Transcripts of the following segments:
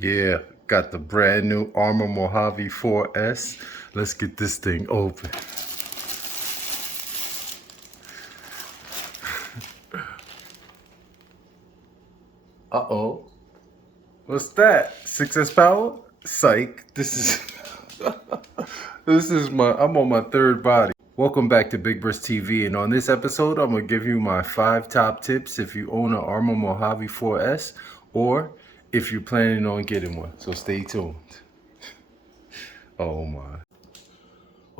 Yeah, got the brand new Arrma Mojave 4S. Let's get this thing open. Uh-oh. What's that? 6S power? Psych. This is I'm on my third body. Welcome back to Big Burst TV, and on this episode I'm gonna give you my 5 top tips if you own an Arrma Mojave 4S or if you're planning on getting one. So stay tuned. Oh my.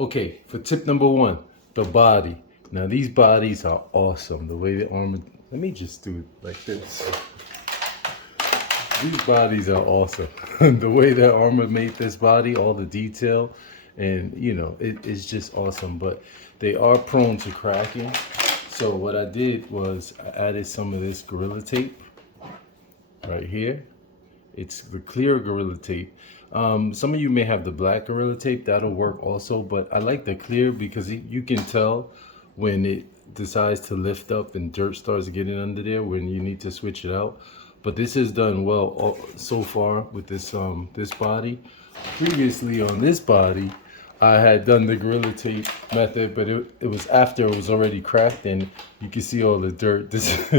Okay, for tip number 1, the body. Now these bodies are awesome. The way the Arrma, let me just do it like this. These bodies are awesome. The way that Arrma made this body, all the detail, and you know, it's just awesome. But they are prone to cracking. So what I did was I added some of this Gorilla Tape right here. It's the clear Gorilla Tape. Some of you may have the black Gorilla Tape, that'll work also, but I like the clear because you can tell when it decides to lift up and dirt starts getting under there when you need to switch it out. But this is done well so far with this this body. Previously on this body, I had done the Gorilla Tape method, but it was after it was already cracked, and you can see all the dirt. This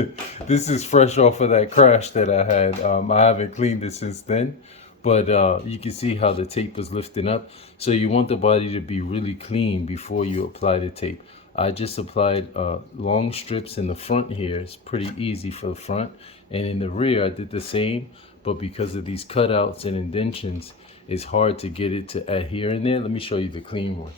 is fresh off of that crash that I had. I haven't cleaned it since then, but you can see how the tape was lifting up. So you want the body to be really clean before you apply the tape. I just applied long strips in the front here. It's pretty easy for the front, and in the rear I did the same, but because of these cutouts and indentions, it's hard to get it to adhere in there. Let me show you the clean one.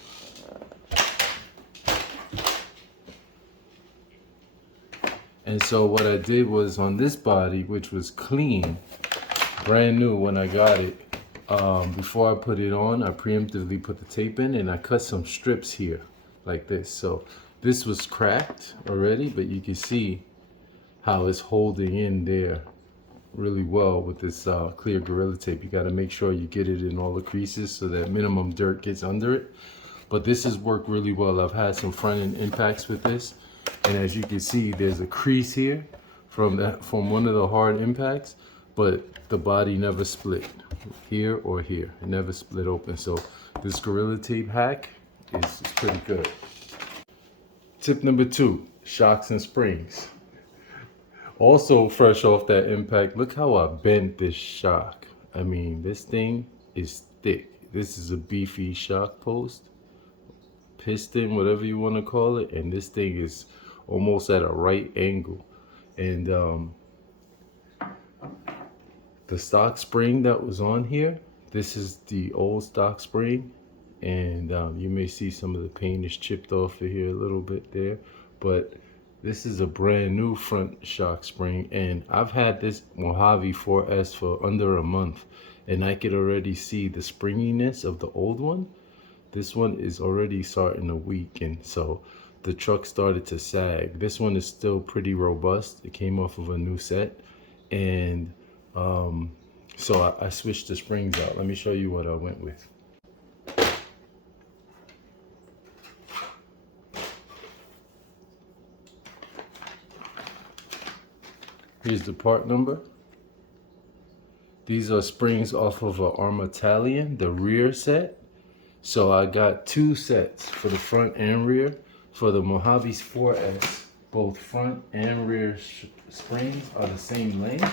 And so what I did was on this body, which was clean, brand new when I got it, before I put it on, I preemptively put the tape in and I cut some strips here like this. So this was cracked already, but you can see how it's holding in there really well with this clear Gorilla Tape. You got to make sure you get it in all the creases so that minimum dirt gets under it. But this has worked really well. I've had some front end impacts with this, and as you can see, there's a crease here from one of the hard impacts, but the body never split here or here. It never split open. So this Gorilla Tape hack is pretty good. Tip number 2, shocks and springs. Also fresh off that impact, look how I bent this shock. I mean, this thing is thick. This is a beefy shock post, piston, whatever you want to call it, and this thing is almost at a right angle. And the stock spring that was on here, this is the old stock spring, and you may see some of the paint is chipped off of here a little bit there, but this is a brand new front shock spring, and I've had this Mojave 4S for under a month, and I could already see the springiness of the old one. This one is already starting to weaken, so the truck started to sag. This one is still pretty robust. It came off of a new set, and so I switched the springs out. Let me show you what I went with. Here's the part number. These are springs off of a Arrma Italian, the rear set. So I got 2 sets for the front and rear. For the Mojave's 4S, both front and rear springs are the same length.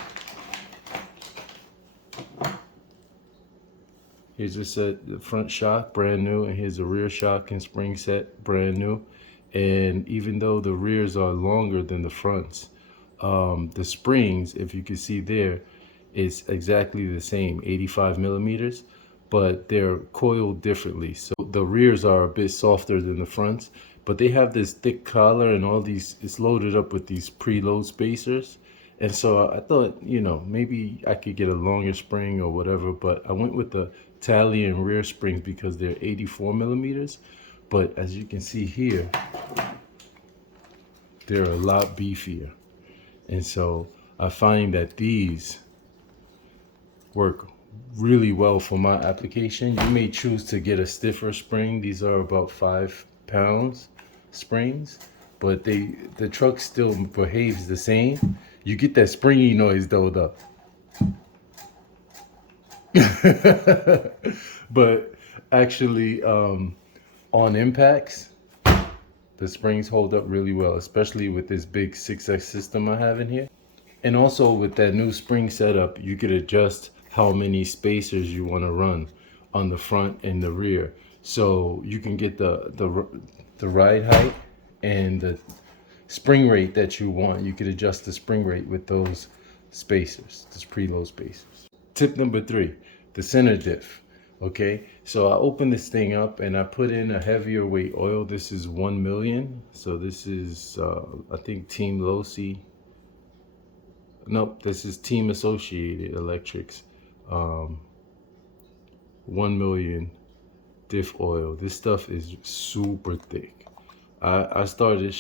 Here's a set, the front shock, brand new, and here's the rear shock and spring set, brand new. And even though the rears are longer than the fronts, the springs, if you can see there, is exactly the same, 85 millimeters, but they're coiled differently. So the rears are a bit softer than the fronts, but they have this thick collar and all these, it's loaded up with these preload spacers. And so I thought, you know, maybe I could get a longer spring or whatever, but I went with the Italian rear springs because they're 84 millimeters. But as you can see here, they're a lot beefier. And so I find that these work really well for my application. You may choose to get a stiffer spring. These are about 5 pounds springs, but the truck still behaves the same. You get that springy noise though. But actually, on impacts, the springs hold up really well, especially with this big 6X system I have in here. And also with that new spring setup, you could adjust how many spacers you want to run on the front and the rear. So you can get the ride height and the spring rate that you want. You could adjust the spring rate with those spacers, those preload spacers. Tip number 3, the center diff. Okay, so I opened this thing up and I put in a heavier weight oil. This is 1 million. So this is, I think Team Losi. Nope, this is Team Associated Electrics. 1 million diff oil. This stuff is super thick. I started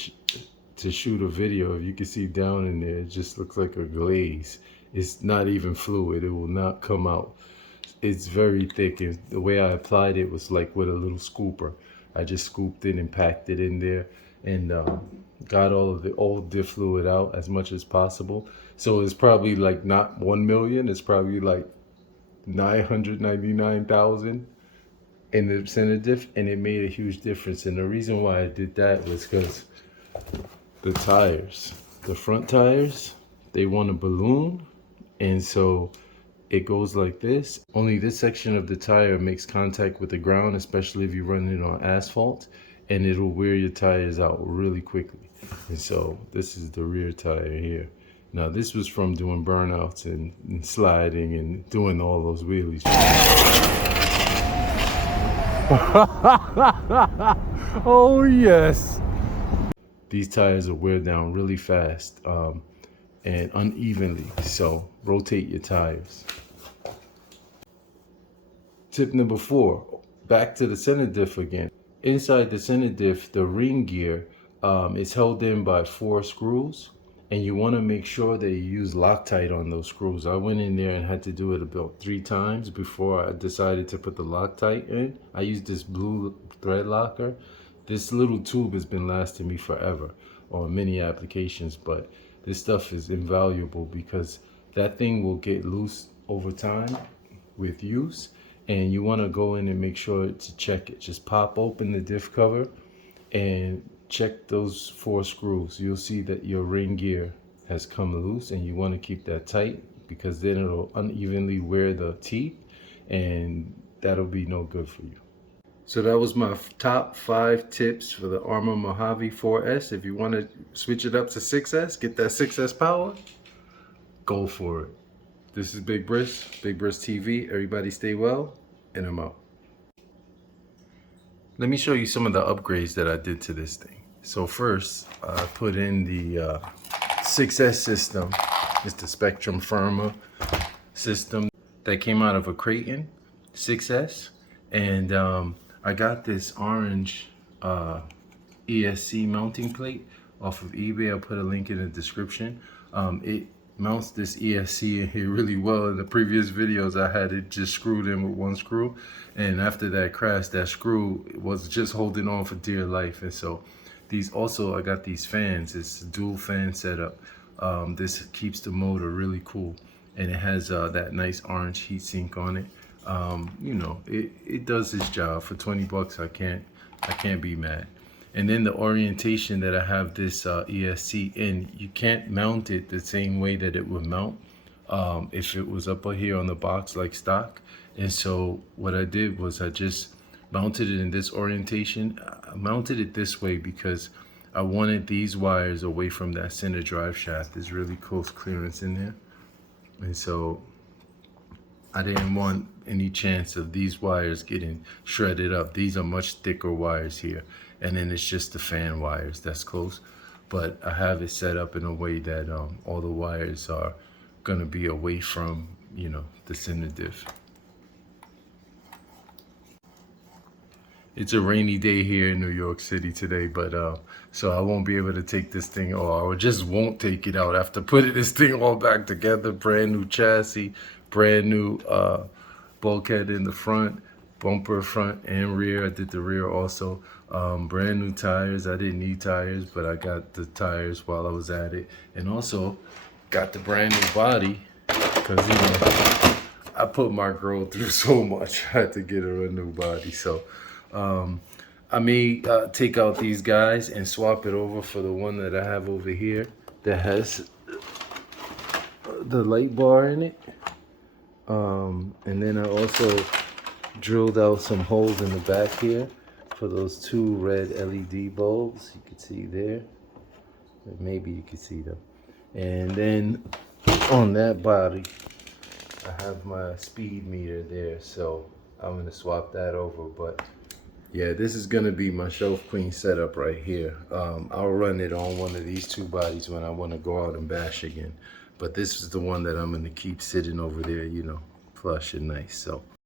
to shoot a video. If you can see down in there, it just looks like a glaze. It's not even fluid. It will not come out. It's very thick, and the way I applied it was like with a little scooper. I just scooped it and packed it in there, and got all of the old diff fluid out as much as possible. So it's probably like not 1 million. It's probably like 999,000 in the center diff, and it made a huge difference. And the reason why I did that was because the tires, the front tires, they want a balloon, and so it goes like this. Only this section of the tire makes contact with the ground, especially if you run it on asphalt, and it'll wear your tires out really quickly. And so this is the rear tire here. Now this was from doing burnouts and sliding and doing all those wheelies. Oh yes. These tires will wear down really fast and unevenly, so rotate your tires. Tip number 4, back to the center diff again. Inside the center diff, the ring gear is held in by 4 screws, and you want to make sure that you use Loctite on those screws. I went in there and had to do it about 3 times before I decided to put the Loctite in. I used this blue thread locker. This little tube has been lasting me forever on many applications, but this stuff is invaluable because that thing will get loose over time with use, and you want to go in and make sure to check it. Just pop open the diff cover and check those 4 screws. You'll see that your ring gear has come loose, and you want to keep that tight because then it'll unevenly wear the teeth, and that'll be no good for you. So that was my top 5 tips for the Arrma Mojave 4S. If you want to switch it up to 6S, get that 6S power, go for it. This is Big Briss TV. Everybody stay well, and I'm out. Let me show you some of the upgrades that I did to this thing. So first, I put in the 6S system. It's the Spectrum Firma system that came out of a Creighton 6S. And I got this orange ESC mounting plate off of eBay. I'll put a link in the description. It mounts this ESC in here really well. In the previous videos, I had it just screwed in with 1 screw. And after that crash, that screw was just holding on for dear life. And so these also, I got these fans. It's a dual fan setup. This keeps the motor really cool. And it has that nice orange heatsink on it. You know, it does its job. For 20 bucks, I can't be mad. And then the orientation that I have this ESC in, you can't mount it the same way that it would mount if it was up here on the box like stock. And so what I did was I just mounted it in this orientation. I mounted it this way because I wanted these wires away from that center drive shaft. There's really close clearance in there. And so I didn't want any chance of these wires getting shredded up. These are much thicker wires here. And then it's just the fan wires that's close. But I have it set up in a way that all the wires are gonna be away from, you know, the center diff. It's a rainy day here in New York City today, but so I won't be able to take this thing, or I just won't take it out after putting this thing all back together. Brand new chassis, brand new bulkhead in the front, bumper front and rear. I did the rear also. Brand new tires. I didn't need tires, but I got the tires while I was at it, and also got the brand new body because, you know, I put my girl through so much. I had to get her a new body. So I may take out these guys and swap it over for the one that I have over here that has the light bar in it. And then I also drilled out some holes in the back here for those 2 red LED bulbs. You can see there. Maybe you can see them. And then on that body, I have my speed meter there. So I'm going to swap that over. But yeah, this is going to be my shelf queen setup right here. I'll run it on one of these 2 bodies when I want to go out and bash again. But this is the one that I'm going to keep sitting over there, you know, flush and nice. So